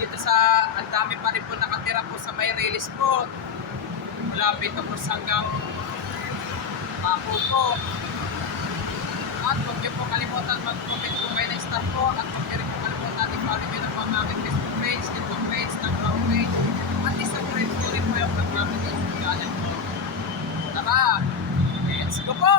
dito sa, ang dami pa rin po nakatira po sa may release po. Malapit po hanggang Paco po. At huwag niyo po kalimutan mag-comment po kayo ng staff po. At huwag niyo rin po kalimutan i-follow nyo na po ang aming Facebook page, TikTok page, Instagram page. At isa-friend ko rin po yung namin yung channel po. Tara! Let's go po!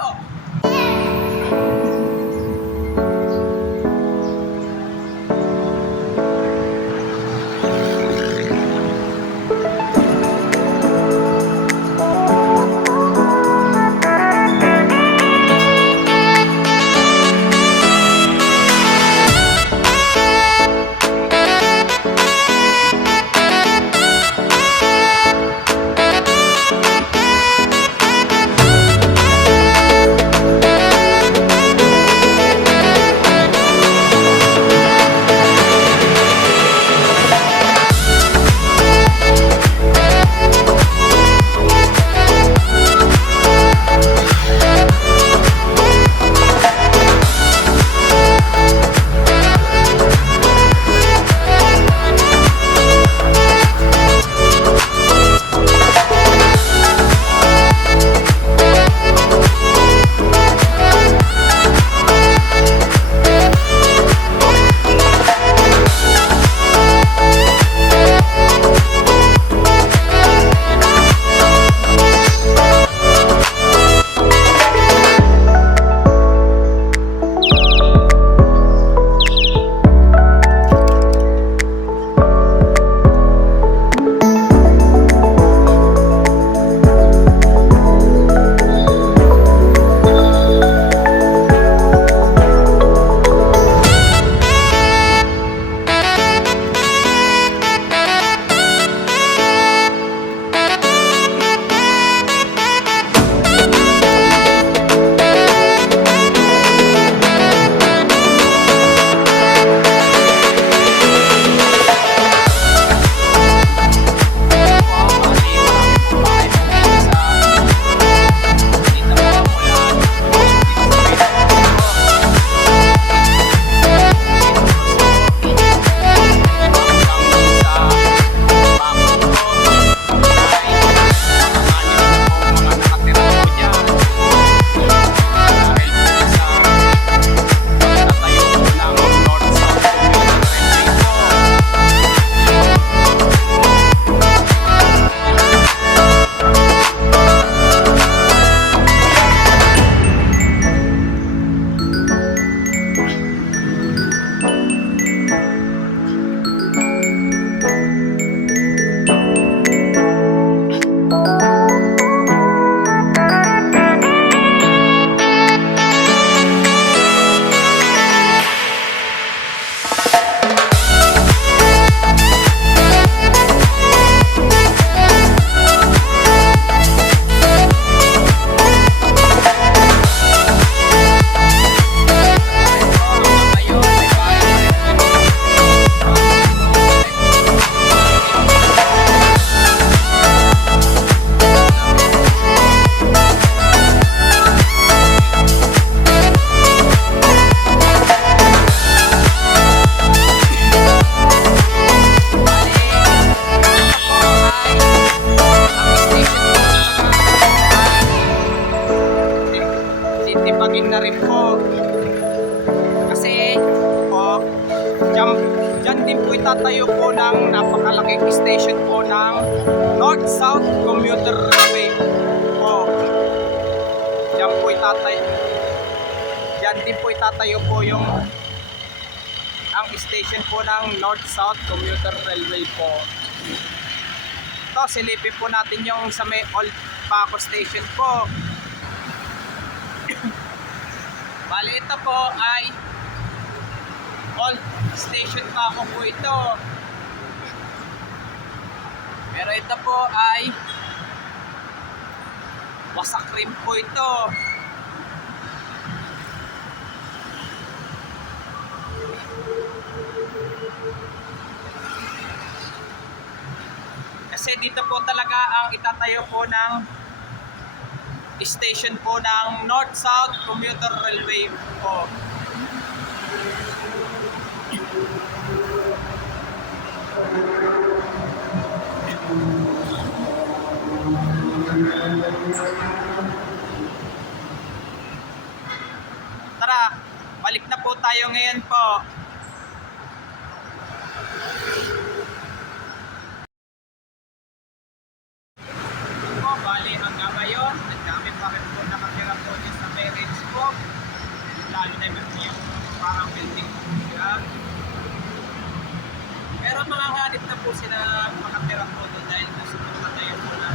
Tipagin na rin po kasi po dyan din po itatayo po ng napakalaking station po ng North-South Commuter Railway po. Dyan po itatayo, dyan din po itatayo po yung ang station po ng North-South Commuter Railway po. Ito, silipin po natin yung sa may Old Paco Station po. Bali, ito po ay Old Station Paco po ito. Pero ito po ay wasak rin po ito. Kasi dito po talaga ang itatayo po ng station po ng North-South Commuter Railway po. tayo ngayon po. Po, bali hanggang ngayon, ang dami pa rin po nakatira po dyan sa marriage po. Lalo na yung parang building po siya. Pero mga hanip na po sila makatira po doon dahil gusto po matayo po na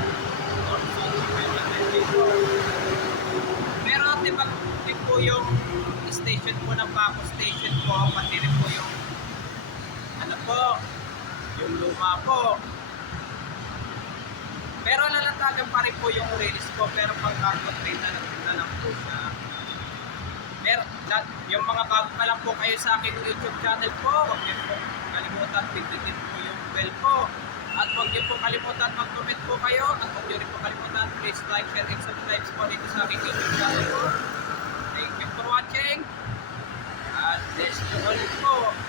North South Development dito. Pero tibag din po yung station po ng Paco Station po, pati rin po yung ano po, yung luma po. Pero lalatagan pa rin po yung release po, pero pag-concentrate na lang po siya. Pero yung mga bago pa lang po kayo sa aking YouTube channel po, huwag niyo po kalimutan, pindutin po yung bell po. At huwag niyo po kalimutan mag-comment po kayo. At huwag niyo rin po kalimutan, please like, share, and subscribe po dito sa aking YouTube channel po. Thank you for watching. And bless you all po.